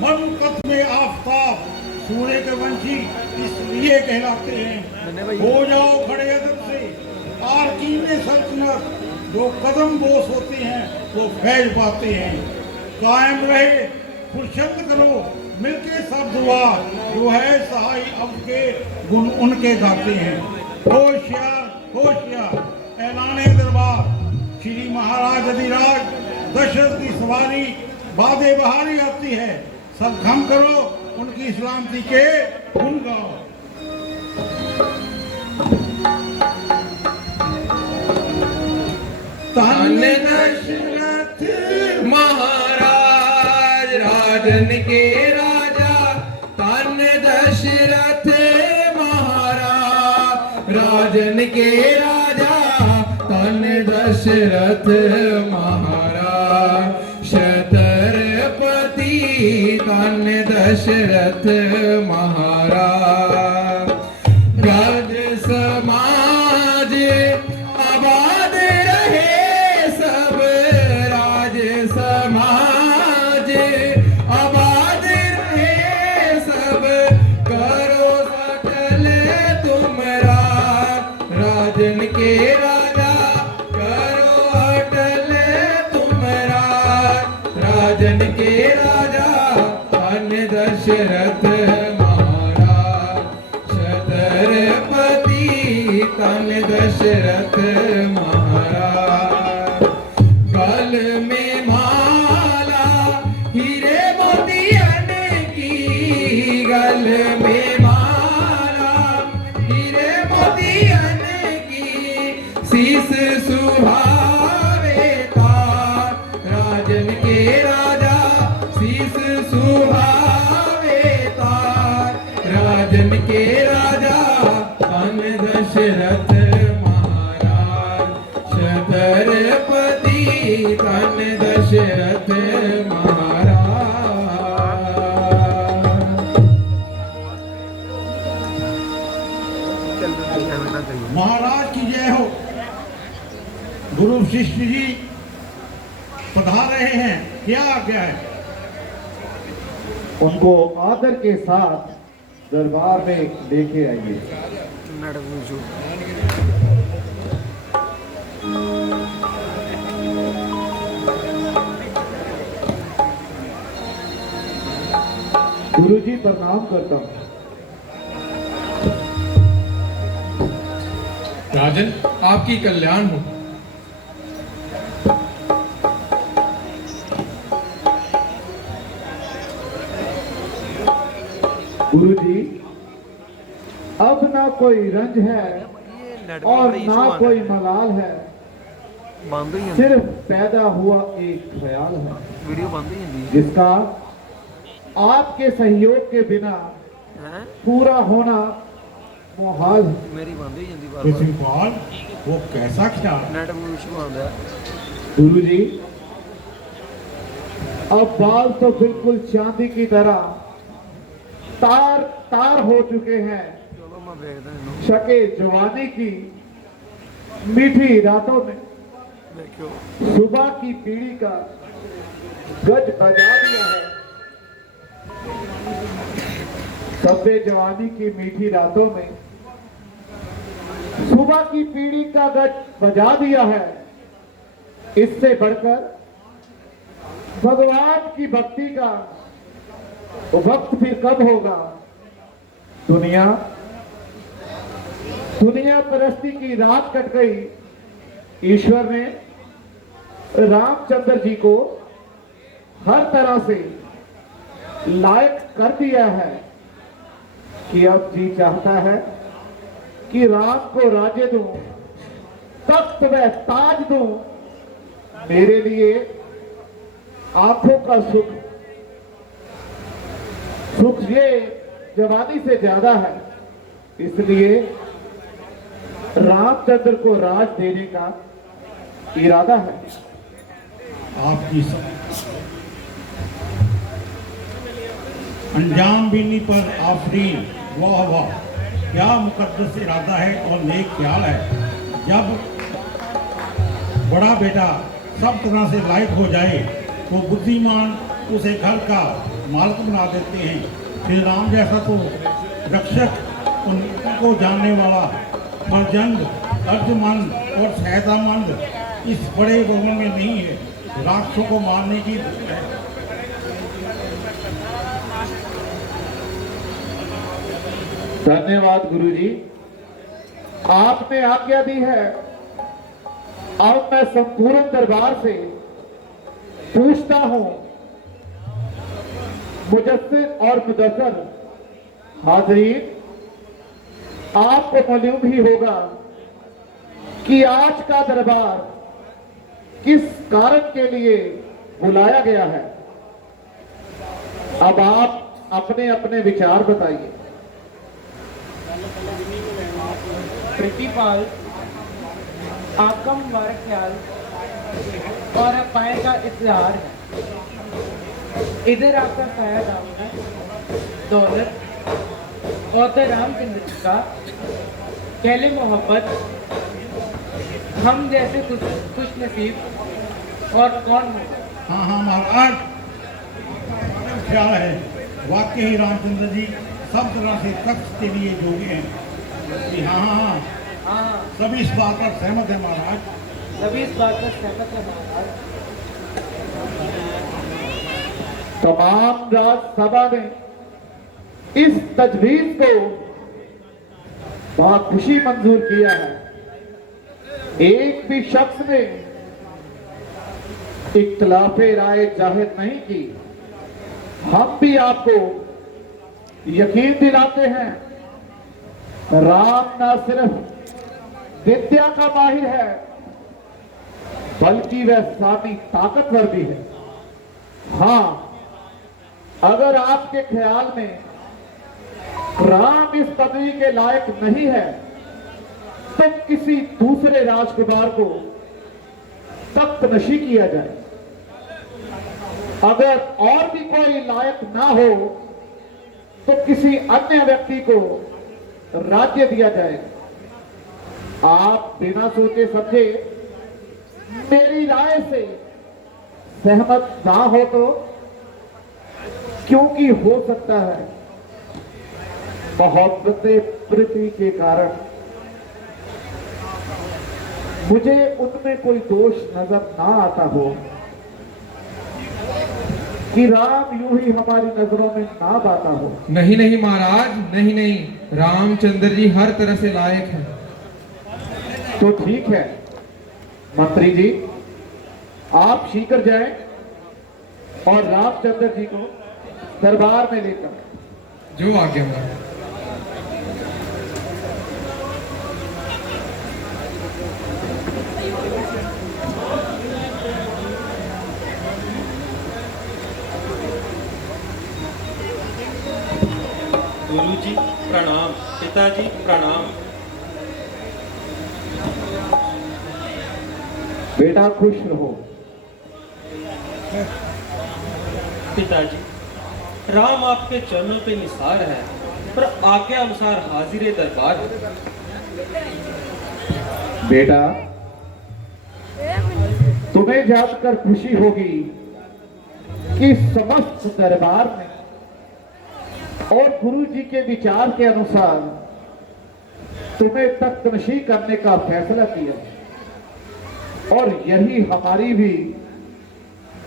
मरुकत में आफताब सूर्य के वंशी इसलिए कहलाते हैं। हो जाओ खड़े अदब से आरकी में सल्तनत, जो कदम बोस होते हैं वो फैज पाते हैं। कायम रहे खुर्शद करो मिलके सब दुआ, जो है सहाय अब के गुण उनके गाते हैं। होशियार ऐलाने दरबार श्री महाराज अधिराज दशरथ की सवारी बादे बहारी आती है। सब खम करो उनकी सलामती के गुण गाओ। धन दशरथ महाराज राजन के राजा, धन दशरथ महाराज राजन के राजा, धन दशरथ महाराज छत्रपति धन दशरथ महाराज। राज समाज आबाद रहे सब, राज समाज आबाद रहे सब, करो सकल तुमरा राजन के राजा, करो अटल तुमरा राजन के राजा। धन दशरथ महाराज छत्रपति धन दशरथ महाराज। गल में माला हीरे मोतियन की, गल में माला हीरे मोतियन की, शीस सुहावे तार राजन के राजा, शीस सुहावे तार राजन के राजा। धन दशरथ महाराज छत्रपति धन दशरथ महाराज। महाराज की जय हो। गुरु शिष्य जी पधार रहे हैं, क्या आज्ञा है? उनको आदर के साथ दरबार में लेके आइए। गुरुजी प्रणाम करता हूँ। राजन आपकी कल्याण हो। गुरुजी अब ना कोई रंज है और ना कोई मलाल है, सिर्फ पैदा हुआ एक ख्याल है, जिसका आपके सहयोग के बिना पूरा होना मुहाल है। सिंहपाल, वो कैसा ख्याल? गुरुजी अब बाल तो बिल्कुल चांदी की तरह तार तार हो चुके हैं। शके जवानी की मीठी रातों में सुबह की पीढ़ी का गज बजा दिया है। सब्बे जवानी की मीठी रातों में सुबह की पीढ़ी का गज बजा दिया है। इससे बढ़कर भगवान की भक्ति का वक्त फिर कब होगा? दुनिया परस्ती की रात कट गई। ईश्वर ने रामचंद्र जी को हर तरह से लायक कर दिया है कि अब जी चाहता है कि राम को राज्य दूं, तख्त व ताज दूं। मेरे लिए आंखों का सुख ये जवानी से ज्यादा है, इसलिए रामचंद्र को राज देने का इरादा है। आपकी अंजाम बीनी पर आफरीन, वाह वाह, क्या मुकद्दस इरादा है और नेक ख्याल है। जब बड़ा बेटा सब तरह से लायक हो जाए तो बुद्धिमान उसे घर का मालिक बना देते हैं। श्री राम जैसा तो रक्षक, उनको जानने वाला, फर्जंद, अर्जमंद और सहायतामंद इस बड़े भवन में नहीं है। राक्षसों को मारने की धन्यवाद गुरुजी, आपने आज्ञा दी है। अब मैं संपूर्ण दरबार से पूछता हूं, मुजस्सिर और मुदस्सर हाज़रीन, आपको मालूम ही होगा कि आज का दरबार किस कारण के लिए बुलाया गया है। अब आप अपने अपने विचार बताइए। प्रतिपाल, आपका मुबारक ख्याल और अपाय का इजहार है। इधर आपका साया दाम है, दौलत और तो रामचंद्र जी का कहले मोहब्बत, हम जैसे खुश नसीब और कौन हो। हाँ हाँ महाराज, ख्याल है वाकई ही रामचंद्र जी सब तरह से तख्त के लिए योग्य हैं। जी हाँ हाँ हाँ, हाँ, सभी इस बात पर सहमत है महाराज। सभी इस बात पर सहमत है महाराज। तमाम राजसभा ने इस तजवीज को बहुत खुशी मंजूर किया है। एक भी शख्स ने इख्तिलाफे राय जाहिर नहीं की। हम भी आपको यकीन दिलाते हैं, राम न सिर्फ विद्या का माहिर है, बल्कि वह साथी ताकतवर भी है। हाँ, अगर आपके ख्याल में राम इस पदवी के लायक नहीं है, तो किसी दूसरे राजकुमार को तख्त नशी किया जाए। अगर और भी कोई लायक ना हो, तो किसी अन्य व्यक्ति को राज्य दिया जाएगा। आप बिना सोचे समझे मेरी राय से सहमत ना हो तो, क्योंकि हो सकता है मोहब्बत प्रीति के कारण मुझे उनमें कोई दोष नजर ना आता हो कि राम यूं ही हमारी नजरों में ना बाता हो। नहीं नहीं महाराज, नहीं नहीं, रामचंद्र जी हर तरह से लायक हैं। तो ठीक है मंत्री जी, आप शीघ्र जाएं और रामचंद्र जी को दरबार में लेकर। जो आज्ञा महाराज। गुरुजी प्रणाम, पिताजी प्रणाम। बेटा खुश रहो। पिताजी, राम आपके चरणों पे निसार है, पर आज्ञा अनुसार हाजिर दरबार है। बेटा, तुम्हें जानकर खुशी होगी कि समस्त दरबार में और गुरु जी के विचार के अनुसार तुम्हें तख्त नशी करने का फैसला किया, और यही हमारी भी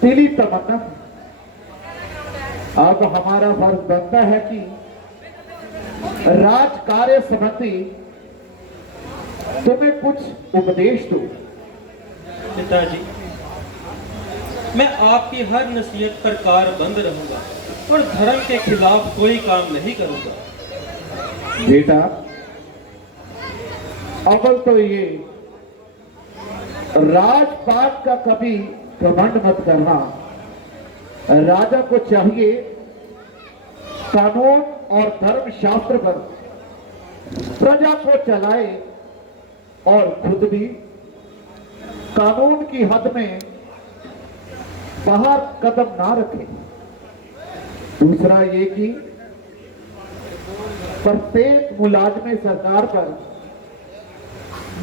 दिली तमन्ना है। अब हमारा फर्ज बनता है कि राज कार्य संबंधी तुम्हें कुछ उपदेश दो। पिताजी, मैं आपकी हर नसीहत पर कारबंद रहूंगा और धर्म के खिलाफ कोई काम नहीं करूंगा। बेटा, अव्वल तो ये राजपाट का कभी घमंड मत करना। राजा को चाहिए कानून और धर्म शास्त्र पर प्रजा को चलाए और खुद भी कानून की हद में बाहर कदम ना रखे। दूसरा ये कि प्रत्येक मुलाजमे सरकार पर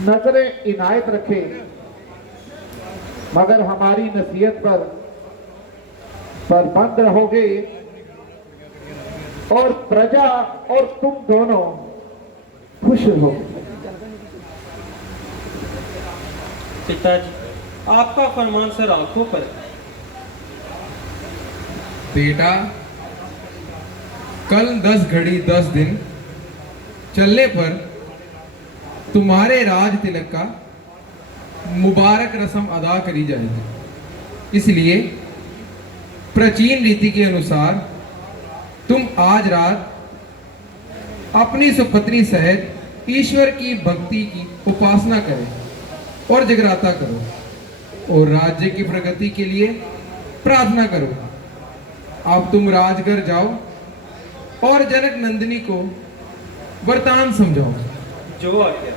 नजरें इनायत रखे, मगर हमारी नसीहत पर बंद रहोगे और प्रजा और तुम दोनों खुश हो। पिताजी, आपका फरमान सर आंखों पर है। बेटा, कल 10 घड़ी 10 दिन चलने पर तुम्हारे राज तिलक का मुबारक रस्म अदा करी जाएगी। इसलिए प्राचीन रीति के अनुसार तुम आज रात अपनी सुपत्नी सहित ईश्वर की भक्ति की उपासना करो और जगराता करो और राज्य की प्रगति के लिए प्रार्थना करो। अब तुम राजगर जाओ और जनक नंदिनी को वरदान समझाओ। जो आ गया।